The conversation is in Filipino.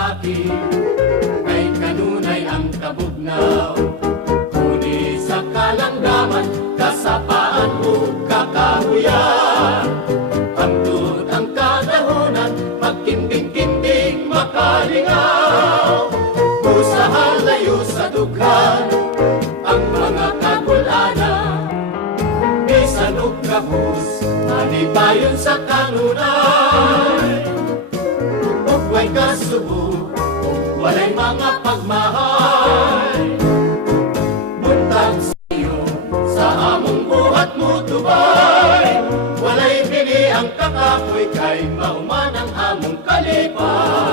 atake, kay kanunay ang kabugnaw. Kuni sa kalanggaman, kasapaan o kakahuyan. Hangtod ang kadahunan, magkimbing-kimbing makalingaw. Usahan layo sa dughan, ang mga kagulana. Bisan og kapus, manipayon sa kanunay. Ug way kasubo, ug walay mga pagmahal. Buntag sa iyo, sa among buhat mo tubay. Walay bini ang kakapoy, kay mauman ang among kalipay.